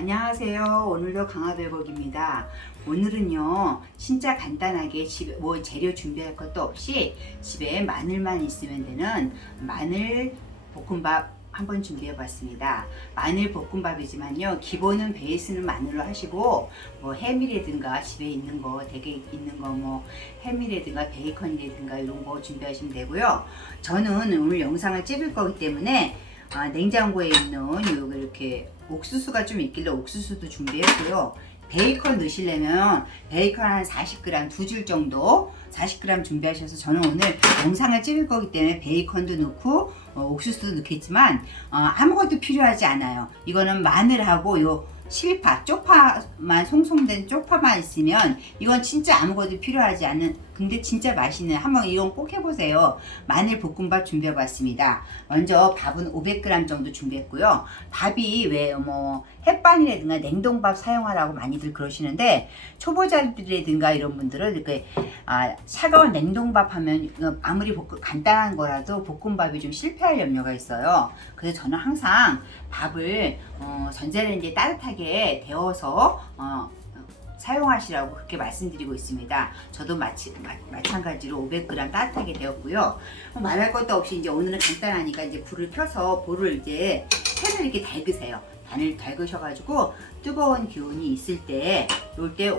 안녕하세요. 오늘도 강화별곡입니다. 오늘은요 진짜 간단하게 집에 뭐 재료 준비할 것도 없이 집에 마늘만 있으면 되는 마늘 볶음밥 한번 준비해 봤습니다. 마늘 볶음밥이지만요 기본은 베이스는 마늘로 하시고 뭐 햄이라든가 집에 있는 거 되게 있는 거 뭐 햄이라든가 베이컨이라든가 이런 거 준비하시면 되고요. 저는 오늘 영상을 찍을 거기 때문에 냉장고에 있는 요 이렇게 옥수수가 좀 있길래 옥수수도 준비했고요. 베이컨 넣으시려면 베이컨 한 40g 2줄 정도 40g 준비하셔서 저는 오늘 영상을 찍을 거기 때문에 베이컨도 넣고 옥수수도 넣겠지만 아무것도 필요하지 않아요. 이거는 마늘하고 요 실파, 쪽파만 송송된 쪽파만 있으면 이건 진짜 아무것도 필요하지 않은 근데 진짜 맛있는 한번 이건 꼭 해보세요. 마늘 볶음밥 준비해 봤습니다. 먼저 밥은 500g 정도 준비했고요. 밥이 왜 뭐 햇반이라든가 냉동밥 사용하라고 많이들 그러시는데 초보자들이라든가 이런 분들은 이렇게 차가운 냉동밥 하면 아무리 간단한 거라도 볶음밥이 좀 실패할 염려가 있어요. 그래서 저는 항상 밥을 전자레인지에 따뜻하게 데워서 사용하시라고 그렇게 말씀드리고 있습니다. 저도 마찬가지로 500g 따뜻하게 데웠고요. 말할 것도 없이 이제 오늘은 간단하니까 이제 불을 켜서 볼을 이제 팬을 이렇게 달그세요. 반을 달그셔가지고 뜨거운 기운이 있을 때 이럴 때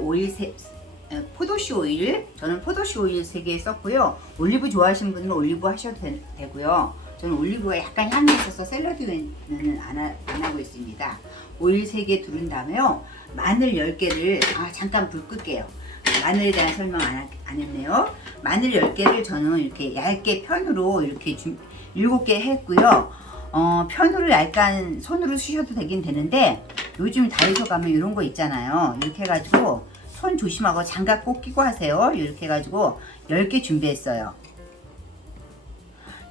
포도씨 오일, 저는 포도씨 오일 3개 썼고요. 올리브 좋아하시는 분은 올리브 하셔도 되고요. 저는 올리브가 약간 향이 있어서 샐러드에는 안 하고 있습니다. 오일 3개 두른 다음에요. 마늘 10개를 잠깐 불 끌게요. 마늘에 대한 설명 안 했네요. 마늘 10개를 저는 이렇게 얇게 편으로 이렇게 7개 했고요. 편으로 약간 손으로 쑤셔도 되긴 되는데 요즘 다이소 가면 이런 거 있잖아요. 이렇게 해가지고 손 조심하고 장갑 꼭 끼고 하세요. 이렇게 해가지고 10개 준비했어요.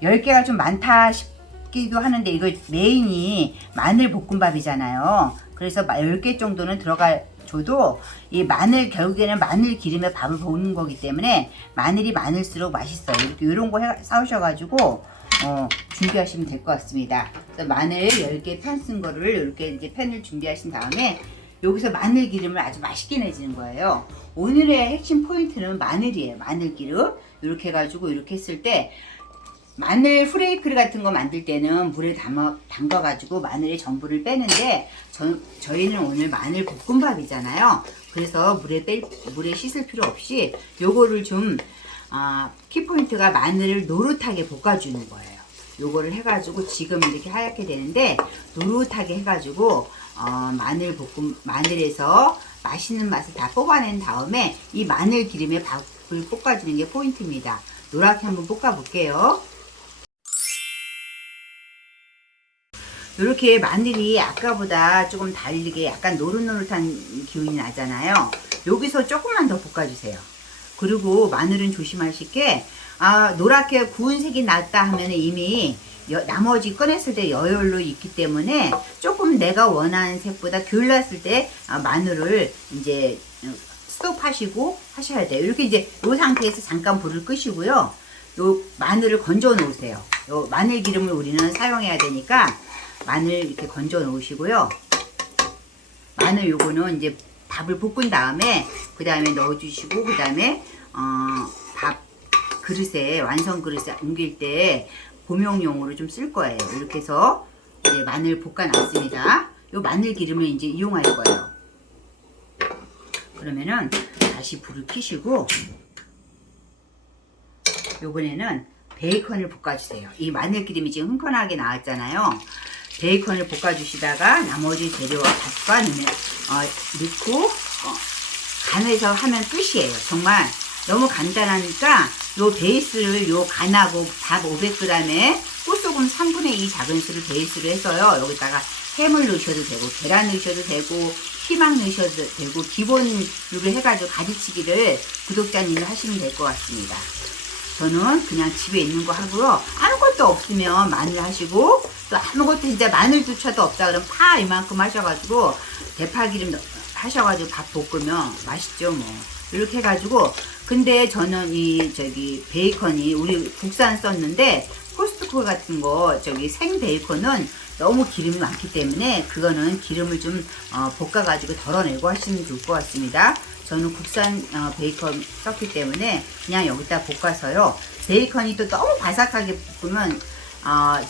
10개가 좀 많다 싶기도 하는데 이거 메인이 마늘 볶음밥이잖아요. 그래서 10개 정도는 들어가줘도 이 마늘 결국에는 마늘 기름에 밥을 볶는 거기 때문에 마늘이 많을수록 맛있어요. 이렇게 이런 거 사오셔가지고 준비하시면 될 것 같습니다. 그래서 마늘 10개 편 쓴 거를 이렇게 이제 팬을 준비하신 다음에 여기서 마늘 기름을 아주 맛있게 내주는 거예요. 오늘의 핵심 포인트는 마늘이에요. 마늘 기름 이렇게 해가지고 이렇게 했을 때 마늘 프레이크 같은 거 만들 때는 물에 담가가지고 마늘의 전분을 빼는데 저희는 오늘 마늘 볶음밥이잖아요. 그래서 물에 씻을 필요 없이 요거를 좀 키포인트가 마늘을 노릇하게 볶아주는 거예요. 요거를 해가지고 지금 이렇게 하얗게 되는데 노릇하게 해가지고 마늘에서 맛있는 맛을 다 뽑아낸 다음에 이 마늘 기름에 밥을 볶아주는 게 포인트입니다. 노랗게 한번 볶아 볼게요. 이렇게 마늘이 아까보다 조금 다르게 약간 노릇노릇한 기운이 나잖아요. 여기서 조금만 더 볶아주세요. 그리고 마늘은 조심하실 게 노랗게 구운 색이 났다 하면 이미 나머지 꺼냈을 때 여열로 있기 때문에 조금 내가 원하는 색보다 교일났을 때 마늘을 이제 스톱하시고 하셔야 돼요. 이렇게 이제 이 상태에서 잠깐 불을 끄시고요. 요 마늘을 건져 놓으세요. 요 마늘 기름을 우리는 사용해야 되니까 마늘 이렇게 건져 놓으시고요. 마늘 요거는 이제 밥을 볶은 다음에 그 다음에 넣어주시고 그 다음에 밥 그릇에 완성 그릇에 옮길 때 고명용으로 좀 쓸 거예요. 이렇게 해서 이제 마늘 볶아 놨습니다. 요 마늘 기름을 이제 이용할 거예요. 그러면은 다시 불을 켜시고 요번에는 베이컨을 볶아주세요. 이 마늘 기름이 지금 흥건하게 나왔잖아요. 베이컨을 볶아주시다가 나머지 재료와 밥과 넣고 간해서 하면 끝이에요. 정말 너무 간단하니까 요 베이스를 요 간하고 밥 500g에 꿀소금 3분의 2 작은술을 베이스로 해서요. 여기다가 햄을 넣으셔도 되고 계란 넣으셔도 되고 피망 넣으셔도 되고 기본으로 해가지고 가지치기를 구독자님이 하시면 될 것 같습니다. 저는 그냥 집에 있는 거 하고요. 아무것도 없으면 마늘 하시고 또 아무것도 진짜 마늘조차도 없다 그러면 파 이만큼 하셔가지고 대파기름 하셔가지고 밥 볶으면 맛있죠 뭐. 이렇게 해가지고 근데 저는 베이컨이 우리 국산 썼는데 코스코 같은 거 저기 생 베이컨은 너무 기름이 많기 때문에 그거는 기름을 좀 볶아가지고 덜어내고 하시면 좋을 것 같습니다. 저는 국산 베이컨 썼기 때문에 그냥 여기다 볶아서요. 베이컨이 또 너무 바삭하게 볶으면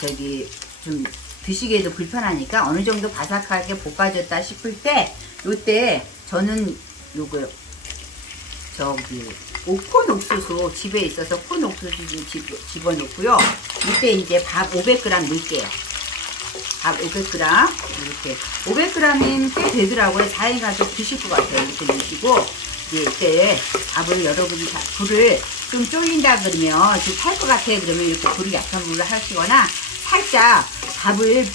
저기 좀 드시기에도 불편하니까 어느 정도 바삭하게 볶아졌다 싶을 때 요때 저는 요거 저기 콘 옥수수 집에 있어서 콘 옥수수 집어넣고요. 이때 이제 밥 500g 넣을게요. 밥 500g 이렇게 500g이면 꽤 되더라고요. 4인 가족 드실 것 같아요. 이렇게 넣으시고 이때 밥을 여러분이 불을 좀 쫄린다 그러면 좀 탈 것 같아 그러면 이렇게 불을 약한 불을 하시거나 살짝 밥을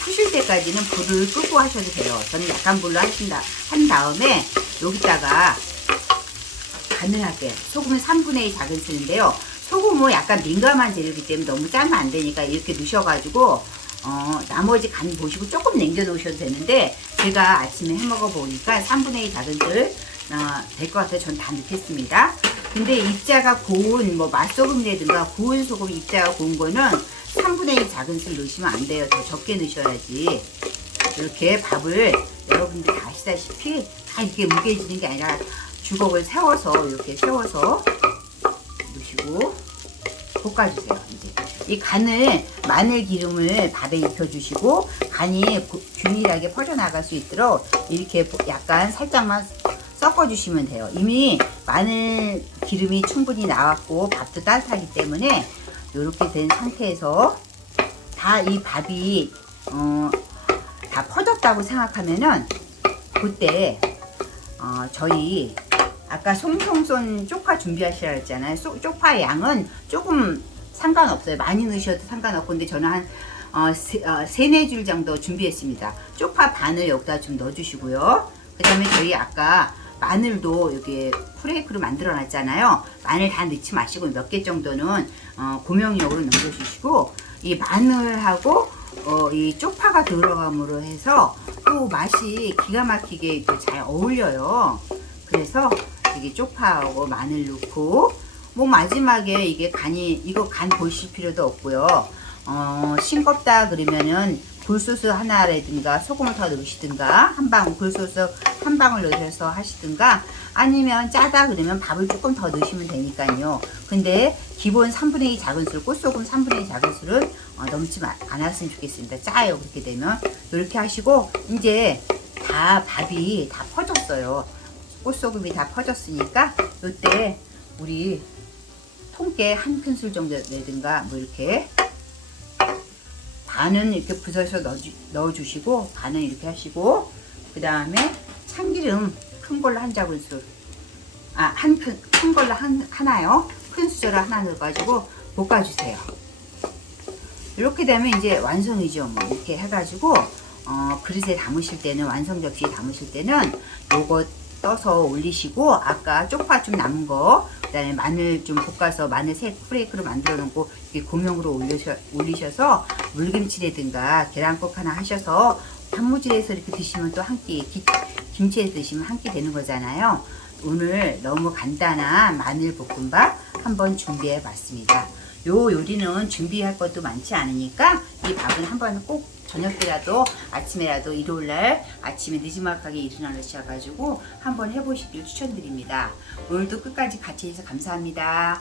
푸실 때까지는 불을 끄고 하셔도 돼요. 저는 약한 불로 한 다음에 여기다가 간을 할게요. 소금은 3분의 2 작은 쓰는데요. 소금은 약간 민감한 재료이기 때문에 너무 짜면 안 되니까 이렇게 넣으셔가지고 나머지 간 보시고 조금 남겨 놓으셔도 되는데 제가 아침에 해 먹어 보니까 3분의 2 작은 술 될 것 같아요. 전 다 넣겠습니다. 근데 입자가 고운 뭐 맛소금이라든가 구운 소금 입자가 고운 거는 3분의 2 작은 술 넣으시면 안 돼요. 더 적게 넣으셔야지. 이렇게 밥을 여러분들이 다 아시다시피 다 이렇게 무게지는 게 아니라 주걱을 세워서 이렇게 세워서 넣으시고 볶아주세요. 이제 이 간을 마늘 기름을 밥에 입혀주시고 간이 균일하게 퍼져나갈 수 있도록 이렇게 약간 살짝만 섞어주시면 돼요. 이미 마늘 기름이 충분히 나왔고 밥도 따뜻하기 때문에 이렇게 된 상태에서 다 이 밥이 다 퍼졌다고 생각하면은 그때 저희 아까 송송손 쪽파 준비하시라 했잖아요. 쪽파 양은 조금 상관없어요. 많이 넣으셔도 상관없고 근데 저는 한 3-4줄 정도 준비했습니다. 쪽파 반을 여기다 좀 넣어주시고요. 그 다음에 저희 아까 마늘도 여기 프레이크로 만들어 놨잖아요. 마늘 다 넣지 마시고 몇 개 정도는 고명용으로 넣어주시고 이 마늘하고 이 쪽파가 들어감으로 해서 또 맛이 기가 막히게 또 잘 어울려요. 그래서 이게 쪽파하고 마늘 넣고 뭐 마지막에 이게 이거 간 보실 필요도 없고요. 싱겁다 그러면은 굴소스 하나라든가 소금을 더 넣으시든가 굴소스 한 방울 넣으셔서 하시든가 아니면 짜다 그러면 밥을 조금 더 넣으시면 되니까요. 근데 기본 3분의 2 작은술 꽃소금 3분의 2 작은술은 넘지 않았으면 좋겠습니다. 짜요. 그렇게 되면 이렇게 하시고 이제 밥이 다 퍼졌어요. 꽃소금이 다 퍼졌으니까 이때 우리 통깨 한 큰술 정도 내든가 뭐 이렇게 반은 이렇게 부숴서 넣어주시고 반은 이렇게 하시고 그 다음에 참기름 큰 걸로 한 작은술 큰 걸로 하나요. 큰 수저로 하나 넣어가지고 볶아주세요. 이렇게 되면 이제 완성이죠. 뭐 이렇게 해가지고 그릇에 담으실 때는 완성 접시에 담으실 때는 요거 떠서 올리시고 아까 쪽파 좀 남은 거 그다음에 마늘 좀 볶아서 마늘 프레이크로 만들어 놓고 이렇게 고명으로 올리셔서 물김치라든가 계란국 하나 하셔서 단무지에서 이렇게 드시면 또 한 끼 김치에 드시면 한 끼 되는 거잖아요. 오늘 너무 간단한 마늘 볶음밥 한번 준비해 봤습니다. 요 요리는 준비할 것도 많지 않으니까 이 밥은 한번 꼭 저녁 때라도 아침에라도 일요일날 아침에 늦지막하게 일어나셔가지고 한번 해보시길 추천드립니다. 오늘도 끝까지 같이 해주셔서 감사합니다.